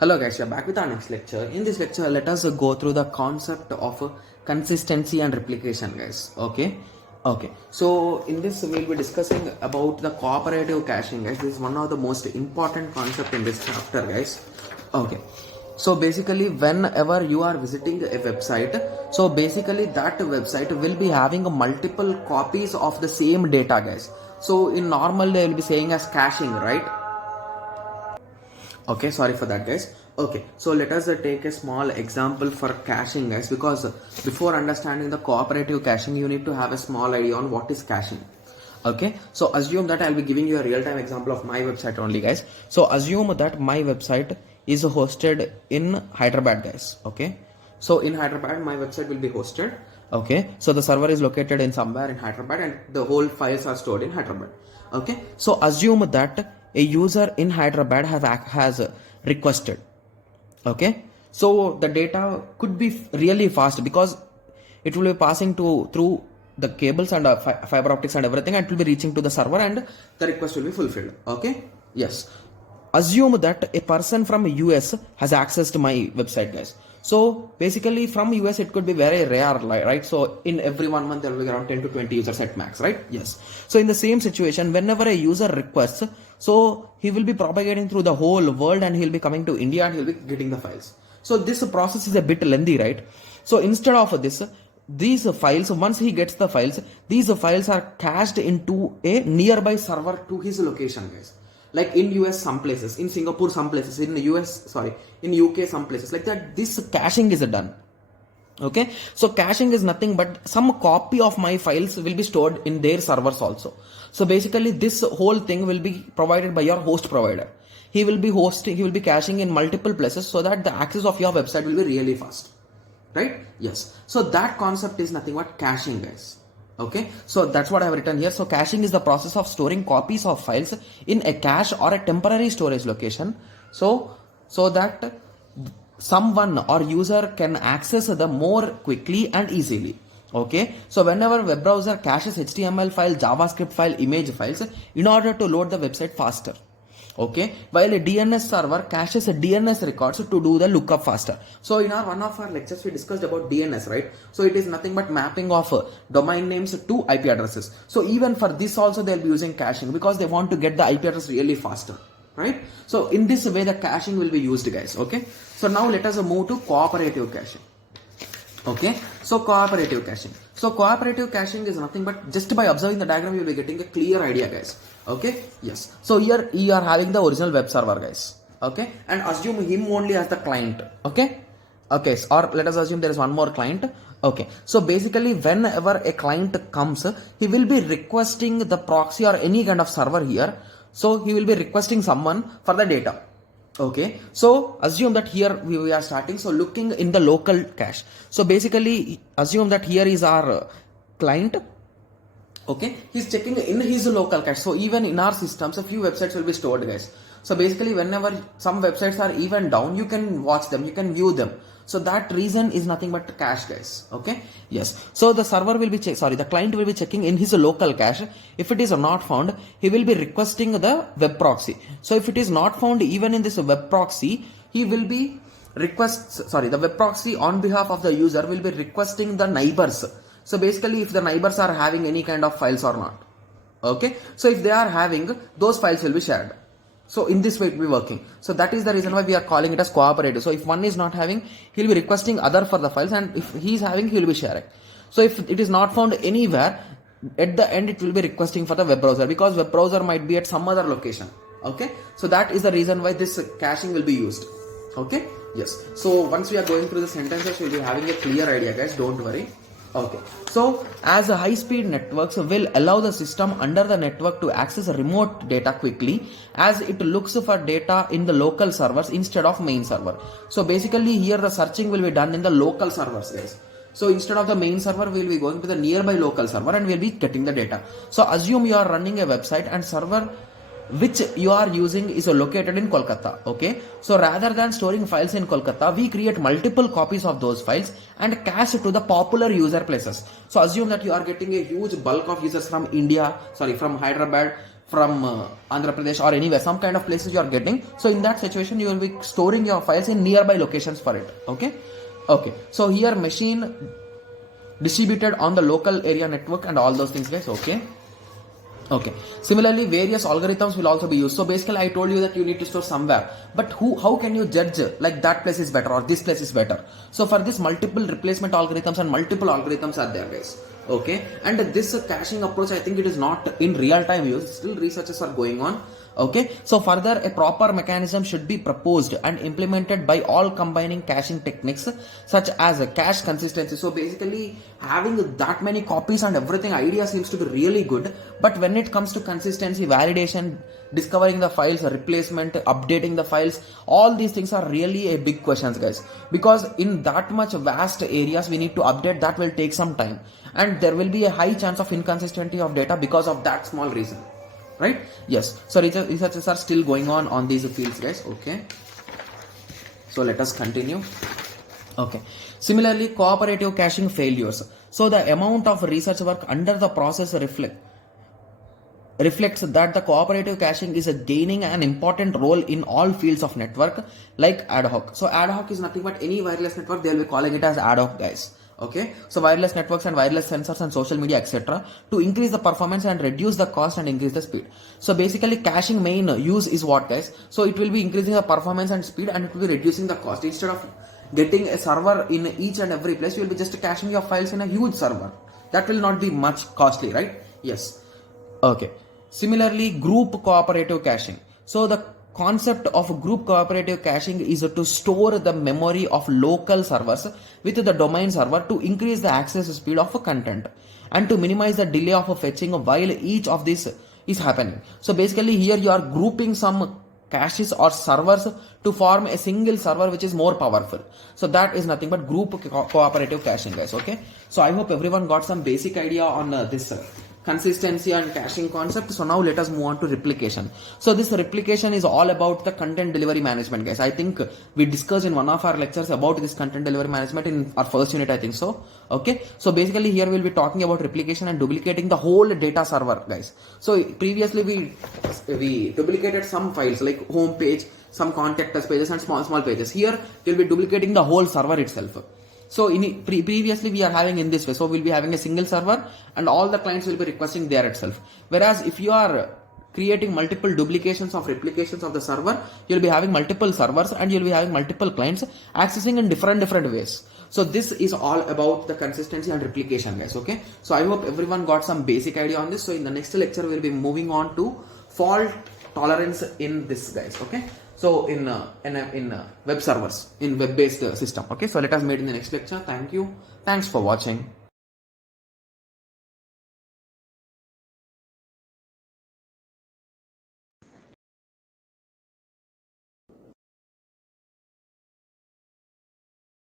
Hello guys, we are back with our next lecture. In this lecture, let us go through the concept of consistency and replication, guys. Okay. So in this, we'll be discussing about the cooperative caching, guys. This is one of the most important concept in this chapter, guys. Okay. So basically, whenever you are visiting a website, so basically that website will be having multiple copies of the same data, guys. So in normal, they will be saying as caching, right? Okay, sorry for that, guys. Okay, so let us take a small example for caching, guys, because before understanding the cooperative caching you need to have a small idea on what is caching. Okay, so assume that I'll be giving you a real-time example of my website only, guys. So assume that my website is hosted in Hyderabad, guys. Okay, so in Hyderabad my website will be hosted. Okay, so the server is located in somewhere in Hyderabad and the whole files are stored in Hyderabad. Okay, so assume that a user in Hyderabad has requested. Okay, so the data could be really fast because it will be passing through the cables and fiber optics and everything, and it will be reaching to the server and the request will be fulfilled. Okay, yes, assume that a person from US has access to my website, guys. So basically from US it could be very rare, right? So in every 1 month there will be around 10 to 20 users at max, right? Yes. So in the same situation, whenever a user requests, so he will be propagating through the whole world and he'll be coming to India and he'll be getting the files. So this process is a bit lengthy, right? So instead of this, these files, once he gets the files, these files are cached into a nearby server to his location, guys. Like in US some places, in Singapore some places, in UK some places, like that this caching is done. Okay, so caching is nothing but some copy of my files will be stored in their servers also. So basically this whole thing will be provided by your host provider. He will be caching in multiple places so that the access of your website will be really fast, right? Yes, so that concept is nothing but caching, guys. Okay, so that's what I have written here. So caching is the process of storing copies of files in a cache or a temporary storage location, so that someone or user can access them more quickly and easily. Okay, so whenever web browser caches HTML file, JavaScript file, image files in order to load the website faster. Okay, while a DNS server caches DNS records to do the lookup faster. So in one of our lectures we discussed about DNS, right? So it is nothing but mapping of domain names to IP addresses. So even for this also they'll be using caching because they want to get the IP address really faster, right? So in this way the caching will be used, guys. Okay, so now let us move to cooperative caching. Okay, so cooperative caching. So cooperative caching is nothing but just by observing the diagram you will be getting a clear idea, guys. Okay, yes. So here you are having the original web server, guys. Okay, and assume him only as the client. Okay, or let us assume there is one more client. Okay, so basically whenever a client comes, he will be requesting the proxy or any kind of server here. So he will be requesting someone for the data. Okay, so assume that here we are starting, so looking in the local cache. So basically assume that here is our client. Okay, he's checking in his local cache. So even in our systems a few websites will be stored, guys. So basically whenever some websites are even down, you can watch them, you can view them. So that reason is nothing but cache, guys. Okay, yes. So the server will be the client will be checking in his local cache. If it is not found, he will be requesting the web proxy. So if it is not found even in this web proxy, he will be the web proxy on behalf of the user will be requesting the neighbors. So basically if the neighbors are having any kind of files or not. Okay, so if they are having, those files will be shared. So in this way it will be working. So that is the reason why we are calling it as cooperative. So if one is not having, he will be requesting other for the files, and if he is having, he will be sharing. So if it is not found anywhere, at the end it will be requesting for the web browser, because web browser might be at some other location. Okay, so that is the reason why this caching will be used. Okay, yes. So once we are going through the sentences, we will be having a clear idea, guys, don't worry. Okay, so as a high-speed networks will allow the system under the network to access remote data quickly, as it looks for data in the local servers instead of main server. So basically here the searching will be done in the local servers, guys. So instead of the main server, we will be going to the nearby local server and we will be getting the data. So assume you are running a website and server which you are using is located in Kolkata. Okay, so rather than storing files in Kolkata, we create multiple copies of those files and cache to the popular user places. So assume that you are getting a huge bulk of users from from Hyderabad, from Andhra Pradesh or anywhere, some kind of places you are getting. So in that situation, you will be storing your files in nearby locations for it. Okay. So here machine distributed on the local area network and all those things, guys. Okay. Similarly, various algorithms will also be used. So basically, I told you that you need to store somewhere. But how can you judge like that place is better or this place is better? So for this, multiple replacement algorithms and multiple algorithms are there, guys. Okay. And this caching approach, I think it is not in real time use. Still researches are going on. Okay. So further, a proper mechanism should be proposed and implemented by all combining caching techniques such as cache consistency. So basically, having that many copies and everything idea seems to be really good. But when it comes to consistency, validation, discovering the files, replacement, updating the files, all these things are really a big questions, guys. Because in that much vast areas we need to update, that will take some time. And there will be a high chance of inconsistency of data because of that small reason. Right? Yes. So researches are still going on these fields, guys. Okay. So let us continue. Okay. Similarly, cooperative caching failures. So the amount of research work under the process reflects that the cooperative caching is gaining an important role in all fields of network like ad hoc. So ad hoc is nothing but any wireless network, they will be calling it as ad hoc, guys. Okay, so wireless networks and wireless sensors and social media, etc., to increase the performance and reduce the cost and increase the speed. So basically, caching main use is what, guys? So it will be increasing the performance and speed, and it will be reducing the cost. Instead of getting a server in each and every place, you will be just caching your files in a huge server. That will not be much costly, right? Yes. Okay. Similarly, group cooperative caching. So the concept of group cooperative caching is to store the memory of local servers with the domain server to increase the access speed of content and to minimize the delay of fetching while each of this is happening. So basically here you are grouping some caches or servers to form a single server which is more powerful. So that is nothing but group cooperative caching, guys. Okay. So I hope everyone got some basic idea on this consistency and caching concept. So now let us move on to replication. So this replication is all about the content delivery management, guys. I think we discussed in one of our lectures about this content delivery management in our first unit, I think so. Okay. So basically here we'll be talking about replication and duplicating the whole data server, guys. So previously we duplicated some files like home page, some contact us pages and small pages. Here we'll be duplicating the whole server itself. So previously we are having in this way. So we'll be having a single server and all the clients will be requesting there itself. Whereas if you are creating multiple duplications of replications of the server, you'll be having multiple servers and you'll be having multiple clients accessing in different ways. So this is all about the consistency and replication, guys. Okay. So I hope everyone got some basic idea on this. So in the next lecture, we'll be moving on to fault tolerance in this, guys. Okay. So in web servers, in web-based system. Okay. So let us meet in the next lecture. Thank you. Thanks for watching.